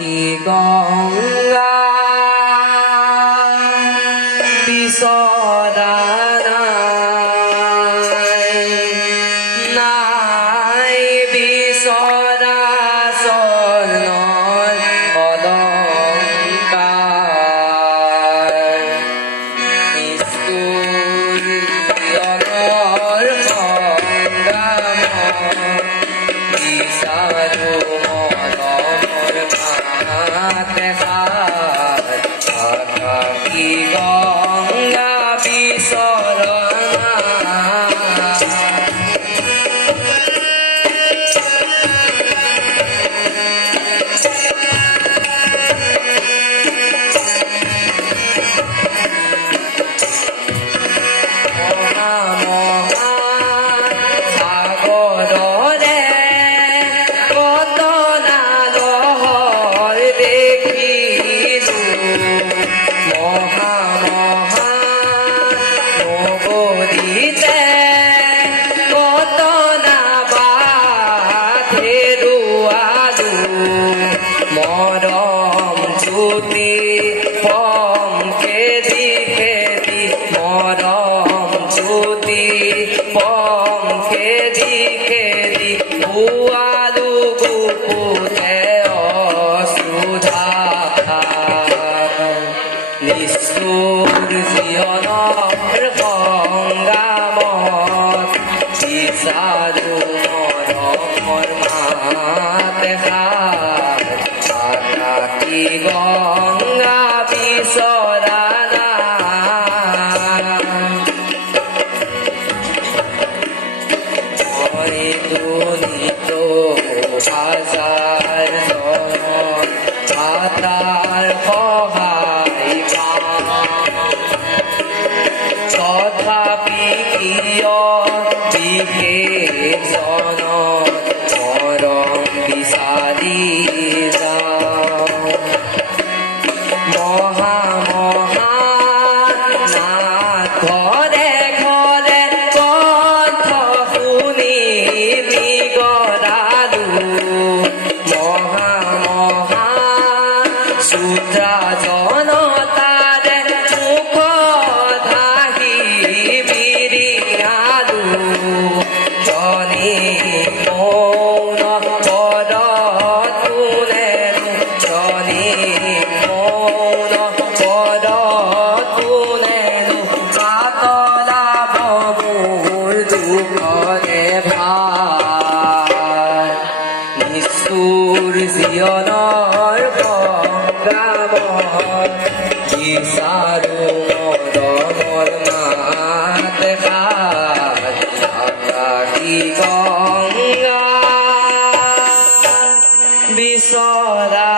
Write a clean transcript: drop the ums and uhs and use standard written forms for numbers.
কি গঙ্গা বিচৰা নাই বিচৰা চৰণৰ অলংকাৰ নিষ্ঠুৰ জীৱনৰ সংগ্ৰামত বিচাৰো মৰমৰ মাত এষাৰ কি গঙ্গা বিচৰা মরম জ্যোতি পমকে দিকে দি মরম জ্যোতি পমকে দিকে দি বুয়ালু গুপুতে অসুধা নিষ্ঠুর জীবনের সংগ্রামত বিচাৰো মৰমৰ মাত এষাৰ কি গঙ্গা বিচৰা মই দুনিত হাজাৰ মাতাৰ সহায় তথাপি কিয় বিশেষ জনত মৰম বিচাৰি মহা মহা নাথ ঘৰে ঘৰে কণ্ঠ শুনি বিগৰালো মহা মহা শূদ্ৰা জনতাৰে মুখ ধাহি বিৰিঙালো জনি মৌন পদ তুলেনো জনি মৌন পদ তুলেনো কাতলা মোৰ দুখৰে ভাৰ নিষ্ঠুৰ জীৱনৰ সংগ্ৰামত বিচাৰো মৰমৰ মাত এষাৰ কি গঙ্গা বিচৰা